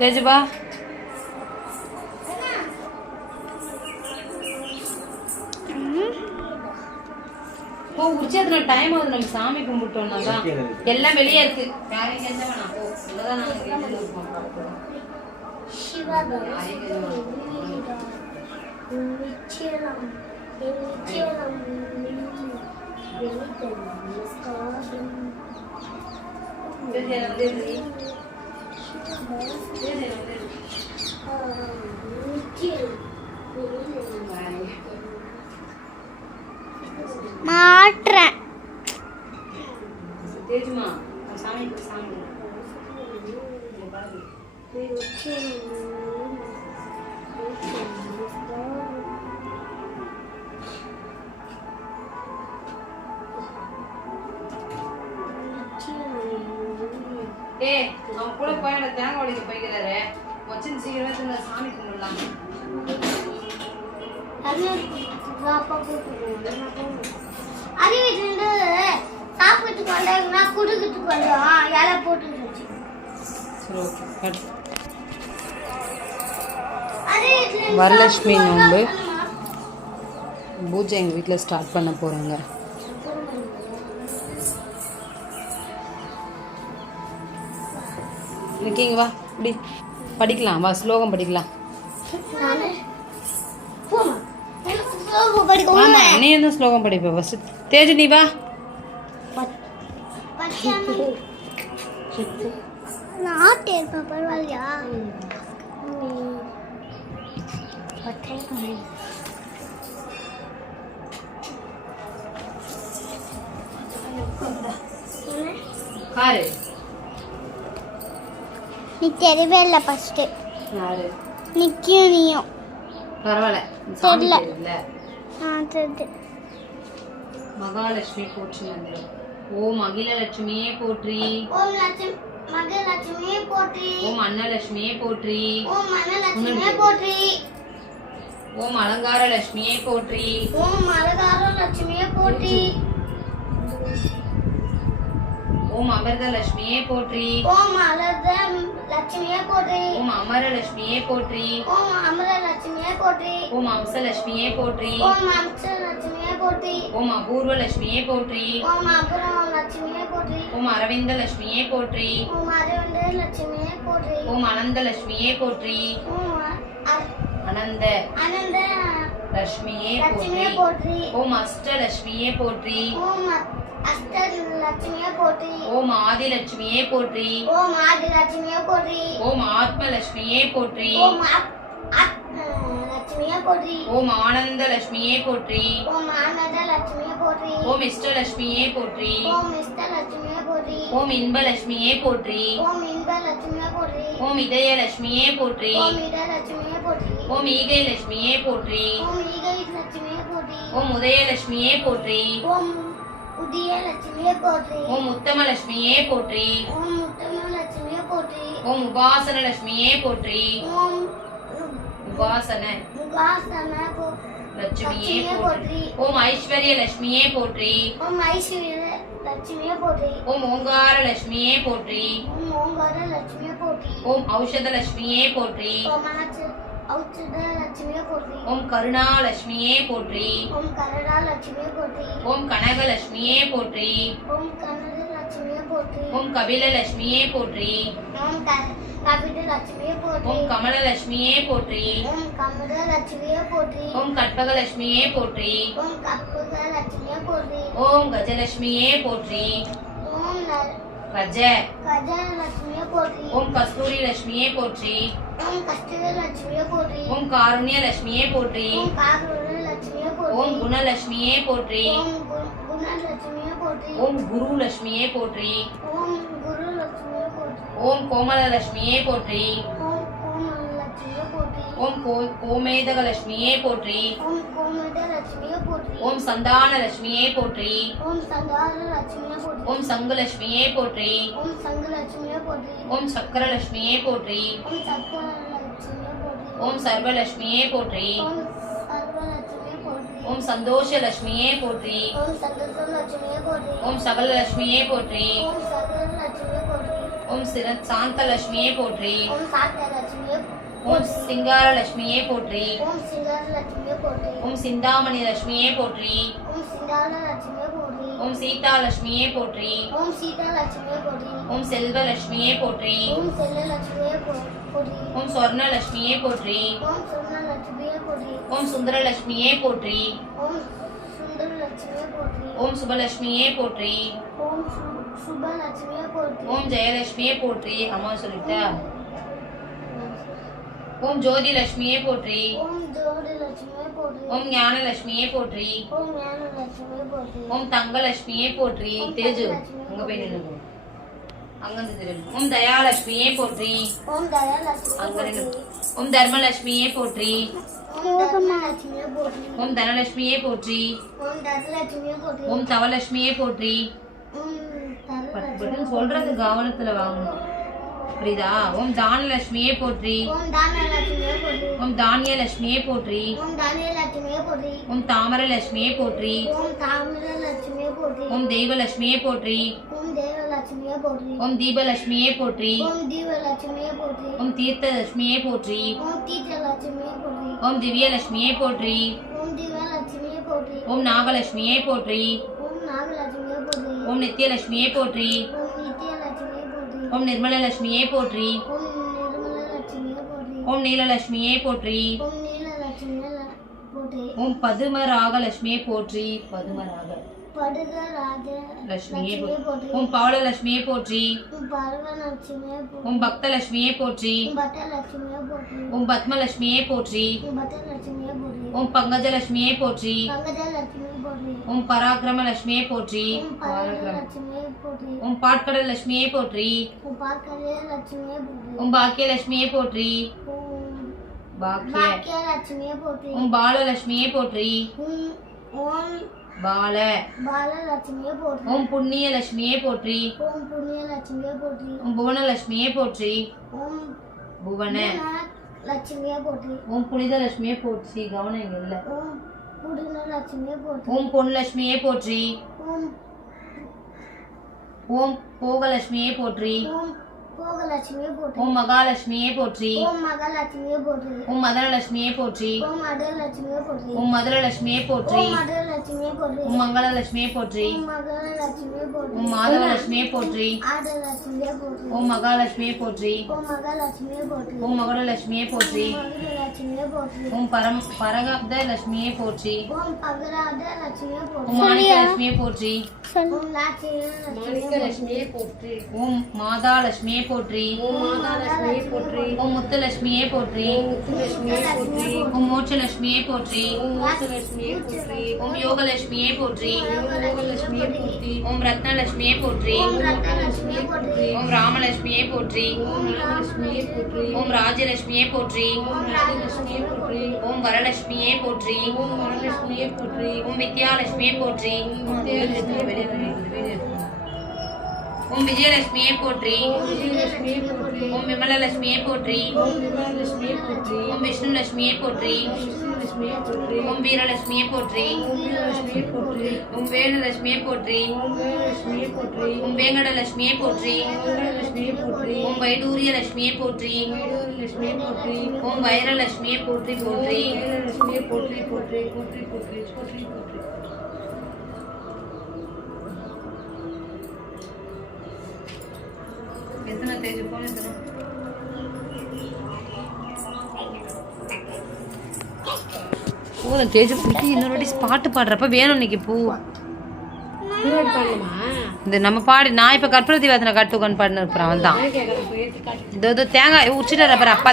தேஜபா போ உச்சத்துல டைம் ஆகுது. நம்ம சாமி கும்பிட்டோம்னா தான் எல்லாம் வெளியே இருக்கு. வேற எங்க எந்த வேணாம் போ. இல்லதான் நாங்க வீட்டுல இருக்கோம். மாற்றேன் தேஜுமா சாமி சாமி அவன் கூட போய் தேங்காய் உடைக்க போய்க்கிறாரு. வச்சு சீக்கிரமா சாமி கும்பிடலாம். சாப்பிட்டு கொண்டா குடுக்கிட்டு கொண்டோம் இலை போட்டு வரலட்சுமி நோன்பு பூஜை எங்கள் வீட்டில் ஸ்டார்ட் பண்ண போகிறாங்க. இருக்கீங்க வா இப்படி படிக்கலாம். வா ஸ்லோகம் படிக்கலாம். நீ என்ன ஸ்லோகம் படிப்ப ஃபர்ஸ்ட்? தேஜு நீ வா. பரவாயில்லையா? காரு நீ தெரியவே இல்லை ஃபர்ஸ்ட். நிக்கியும் நீயும் பரவாயில்ல. தெரியல. மகாலட்சுமி போற்றி. ஓம் அகிலலட்சுமியே போற்றி. மகாலட்சுமியே போற்றி. ஓம் அன்னலட்சுமியே போற்றி. ஓம் அன்னலட்சுமியே போற்றி. ஓம் அலங்கார லட்சுமியே போற்றி. ஓம் அலங்கார லட்சுமியே போற்றி. ஓம் அமிர்த லட்சுமியே போற்றி. ஓம் அமிர்த லட்சுமியே போற்றி. ஓம் அமர லட்சுமியே போற்றி. ஓம் அமர லட்சுமியே போற்றி. ஓம் அம்ச லட்சுமியே போற்றி. ஓம் அம்ச லட்சுமியே போற்றி. ஓம் அபூர்வ லட்சுமியே போற்றி. ஓம் அபூர்வ லட்சுமியே போற்றி. ஓம் அரவிந்த லட்சுமியே போற்றி. ஓம் அரவிந்த லட்சுமியே போற்றி. ஓம் அனந்த லட்சுமியே போற்றி. அனந்த அனந்த லட்சுமியே போற்றி. ஓம் அஷ்ட லட்சுமியே போற்றி. ஓம் அஷ்ட லட்சுமியே போற்றி. ஓம் ஆதி லட்சுமியே போற்றி. ஓம் ஆதி லட்சுமியே போற்றி. ஓம் ஆத்ம லட்சுமியே போற்றி. ஓம் லட்சுமியே போற்றி. ஓம் ஆனந்த லட்சுமியே போற்றி. ஓம் ஆனந்த லட்சுமியே போற்றி. ஓம் இஷ்ட லட்சுமியே போற்றி. ஓம் இஷ்ட லட்சுமியே போற்றி. ஓம் இன்ப லட்சுமியே போற்றி. ஓம் இன்ப லட்சுமியே போற்றி. ஓம் இதய லட்சுமியே போற்றி. ஓம் இதய லட்சுமியே போற்றி. ஓம் ஈகை லட்சுமியே போற்றி. ஓம் ஈகை லட்சுமியே போற்றி. ஓம் உதய லட்சுமியே போற்றி. ஓம் உதய லட்சுமியே போற்றி. ஓம் உத்தம லட்சுமியே போற்றி. ஓம் உத்தம லட்சுமியே போற்றி. ஓம் உபாசன லட்சுமியே போற்றி. ஓம் உபாசன லட்சுமியே போற்றி. ஓம் ஐஸ்வர்ய லட்சுமியே போற்றி. ஓம் ஐஸ்வர்ய லட்சுமியே போற்றி. ஓம் ஓங்கார லட்சுமியே போற்றி. ஓம் ஓங்கார லட்சுமியே போற்றி. ஓம் ஔஷத லட்சுமியே போற்றி. ஓம் ஔஷத லட்சுமியே போற்றி. ஓம் கருணா லட்சுமியே போற்றி. ஓம் கருணா லட்சுமியே போற்றி. ஓம் கனக லட்சுமியே போற்றி. ஓம் கனக லட்சுமியே போற்றி. ஓம் கபில லட்சுமியே போற்றி. ஓம் கபில லட்சுமியே போற்றி. ஓம் கமல லட்சுமியே போற்றி. ஓம் கமல லட்சுமியே போற்றி. ஓம் கற்பக லட்சுமியே போற்றி. ஓம் கற்பக லட்சுமியே போற்றி. ஓம் கஜலட்சுமியே போற்றி. ஓம் கஜ லட்சுமியே போற்றி. ஓம் கஸ்தூரி லட்சுமியே போற்றி. ஓம் கஸ்தூரி லட்சுமியே போற்றி. ஓம் காருண்ய லட்சுமியே போற்றி. ஓம் காருண்ய லட்சுமியே போற்றி. ஓம் குணலட்சுமியே போற்றி. ஓம் குணலட்சுமியே போற்றி. ஓம் குரு லட்சுமியே போற்றி. ஓம் குரு லட்சுமியே போற்றி. ஓம் கோமல லட்சுமியே போற்றி. ஓம் கோமல லட்சுமியே போற்றி. ஓம் கோமேதக லட்சுமியே போற்றி. ஓம் கோமேத லட்சுமியே போற்றி. ஓம் சந்தான லட்சுமியே போற்றி. ஓம் சந்தான லட்சுமியே போற்றி. ஓம் சங்கு லட்சுமியே போற்றி. ஓம் சங்கு லட்சுமியே போற்றி. ஓம் சக்கர லட்சுமியே போற்றி. ஓம் சக்கர லட்சுமியே போற்றி. ஓம் சர்வ லட்சுமியே போற்றி. ஓம் சர்வ லட்சுமியே போற்றி. ஓம் சந்தோஷ லட்சுமியே போற்றி. ஓம் சந்தோஷ லட்சுமியே போற்றி. ஓம் சகல லட்சுமியே போற்றி. ஓம் சகல லட்சுமியே போற்றி. ஓம் சாந்தலட்சுமியே போற்றி. ஓம் சாந்தலட்சுமியே ஓம் சிங்கார லட்சுமியே போற்றி. ஓம் சிங்காரலட்சுமியே போற்றி. ஓம் சிந்தாமணி லட்சுமியே போற்றி. ஓம் சிந்தாரலட்சுமியே போற்றி. ஓம் சீதா லட்சுமியே போற்றி. ஓம் சீதாலட்சுமியே போற்றி. ஓம் செல்வ லட்சுமியே போற்றி. ஓம் செல்லலட்சுமியே போற்றி. ஓம் சொர்ண லட்சுமியே போற்றி. ஓம் சொர்ணலட்சுமியே போற்றி. ஓம் சுந்தர லட்சுமியே போற்றி. ஓம் சுந்தரலட்சுமியே போற்றி. ஓம் சுபலட்சுமியே போற்றி. ஓம் சுபலட்சுமியே போற்றி. ஓம் ஜெயலட்சுமியே போற்றி. அம்மா சொல்லிட்டா. ஓம் ஜோதி லட்சுமியே போற்றி. ஓம் ஜோதிலட்சுமியே போற்றி. ஓம் ஞான லட்சுமியே போற்றி. ஓம் ஞானலட்சுமியே போற்றி. ஓம் தங்க லட்சுமியே போற்றி. தேஜு உங்க போய் நின்று அங்க ஓம் தயாலட்சுமியே போற்றி. ஓம் தயாலட்சுமியே அங்க நின்று. போற்றி. ஓம் தர்மலட்சுமியே போற்றி. ஓம் தர்மலட்சுமியே போற்றி. ஓம் தனலட்சுமியே போற்றி. ஓம் தனலட்சுமியே போற்றி. ஓம் தவலட்சுமியே போற்றி. ஓம் தனலட்சுமியே பட்டு சொல்றது கவனத்துல வாங்கணும், புரியுதா? ஓம் தானலட்சுமியே போற்றி. ஓம் தானலட்சுமியே போற்றி. ஓம் தானியலட்சுமியே போற்றி. ஓம் தானியலட்சுமியே போற்றி. ஓம் தாமரலட்சுமியே போற்றி. ஓம் தாமிரலட்சுமியே போற்றி. ஓம் தெய்வலட்சுமியே போற்றி. ஓம் தேவலட்சுமியே போற்றி. ஓம் தீபலட்சுமியே போற்றி. ஓம் தீபலட்சுமியே போற்றி. ஓம் தீர்த்தலட்சுமியே போற்றி. ஓம் தீர்த்தலட்சுமியே போற்றி. ஓம் திவ்யலட்சுமியே போற்றி. ஓம் திவ்யலட்சுமியே போற்றி. ஓம் நாகலட்சுமியே போற்றி. ஓம் நாகலட்சுமியே போற்றி. ஓம் நித்தியலட்சுமியே போற்றி. ஓம் நித்யலட்சுமியே போற்றி. ஓம் நிர்மலலட்சுமியே போற்றி. ஓம் நிர்மலலட்சுமியே போற்றி. ஓம் நீலலட்சுமியே போற்றி. ஓம் நீலலட்சுமியே போற்றி. ஓம் பதுமராகலட்சுமியே போற்றி. பதுமராக படுகராஜ லட்சுமியே லட்சுமியே போற்றி. போற்றி. ஓம் பவளலட்சுமியே போற்றி. ஓம் பரவலட்சுமியே போற்றி. ஓம் பக்தலட்சுமியே போற்றி. ஓம் பட்டலட்சுமியே போற்றி. ஓம் பத்மலட்சுமியே போற்றி. ஓம் பட்டலட்சுமியே போற்றி. ஓம் பங்கஜலட்சுமியே போற்றி. பங்கஜலட்சுமியே போற்றி. ஓம் பராக்கிரமலட்சுமியே போற்றி. ஓம் பரவலட்சுமியே போற்றி. ஓம் பாட்கடல் லட்சுமியே போற்றி. ஓம் பாக்கலட்சுமியே போற்றி. ஓம் பாக்கியலட்சுமியே போற்றி. ஓம் பாக்கிய பாக்கியலட்சுமியே போற்றி. ஓம் பாலலட்சுமியே போற்றி. ஓம் ஓம் பால பாலலட்சுமியே போற்றி. ஓம் புண்ணிய லட்சுமியே போற்றி. ஓம் புண்ணியலட்சுமியே போற்றி. ஓம் புவனலட்சுமியே போற்றி. ஓம் புவன லட்சுமியே போற்றி. ஓம் புனித லட்சுமியே போற்றி. கவனம் இங்க இல்ல. ஓம் புடினலட்சுமியே போற்றி. ஓம் பொன்லட்சுமியே போற்றி. ஓம் ஓம் போகலட்சுமியே போற்றி. ஓம் போகலட்சுமியே போற்றி. ஓம் மகாலட்சுமியே போற்றி. ஓம் மகாலட்சுமியே போற்றி. ஓம் மதனலட்சுமியே போற்றி. ஓம் மடலட்சுமியே போற்றி. ஓம் மதுரலட்சுமியே போற்றி. ஓம் மடலட்சுமியே போற்றி. ஓம் மங்களலட்சுமியே போற்றி. ஓம் மகாலட்சுமியே போற்றி. ஓம் மாதவலட்சுமியே போற்றி. ஆடலட்சுமியே போற்றி. ஓம் மகாலட்சுமியே போற்றி. ஓம் மகாலட்சுமியே போற்றி. ஓம் மகுடலட்சுமியே போற்றி. மகுடலட்சுமியே போற்றி. ஓம் பரகப்த லட்சுமியே போற்றி. ஓம் பகராத லட்சுமியே போற்றி. ஓம் மாணிக்கலட்சுமியே போற்றி. ஓம் லட்சுமியே போற்றி. ஓம் மாதாலட்சுமியே போற்றி. மாதாலட்சுமியே போற்றி. ஓம் முத்துலட்சுமியே போற்றி. லட்சுமியே ஓம் மோட்சலட்சுமியே போற்றி. லட்சுமியே போற்றி. ஓம் யோகலட்சுமியே போற்றி. யோகலட்சுமியே போற்றி. ஓம் ரத்னலட்சுமியே போற்றி. ஓம் ரத்னலட்சுமியே போற்றி. ஓம் ராமலட்சுமியே போற்றி. ஓம் ராமலட்சுமியே போற்றி. ஓம் ராஜலட்சுமியே போற்றி. ஓம் ராஜலட்சுமியே போற்றி. ஓம் வரலட்சுமியே போற்றி. ஓம் வரலட்சுமியே போற்றி. ஓம் வித்யாலட்சுமியே போற்றி. ஓம் விஜயலட்சுமியே போற்றி. விஜயலட்சுமியே போற்றி. ஓம் விமலலட்சுமியே போற்றி. ஓம் விமலலட்சுமியே போற்றி. ஓம் விஷ்ணுலட்சுமியே போற்றி. விஷ்ணுலட்சுமியே போற்றி. ஓம் வீரலட்சுமியே போற்றி. ஓம் வீரலட்சுமியே போற்றி. ஓம் வேணுலட்சுமியே போற்றி. ஓம் வேலலட்சுமியே போற்றி. ஓம் வேங்கடலட்சுமியே போற்றி. வேங்கடலட்சுமியே போற்றி. ஓம் வைடூரியலட்சுமியே போற்றி. வைடூரியலட்சுமியே போற்றி. ஓம் வைரலட்சுமியே போற்றி போற்றி. வைரலட்சுமியே போற்றி போற்றி போற்றி போற்றி போற்றி போற்றி. எத்தனை தேதி போன எத்தனை போதும் தேஜ் குட்டி இன்னொரு வாட்டி பாட்டு பாடுறப்ப வேணும் இன்னைக்கு பூ இந்த நம்ம பாடி நான் இப்ப கற்பூர தீபாவளி காட்டு உட்காந்து பாடினு இருக்கிறேன் அவன் தான் இதோ தேங்காய் உச்சிட்டு அப்பா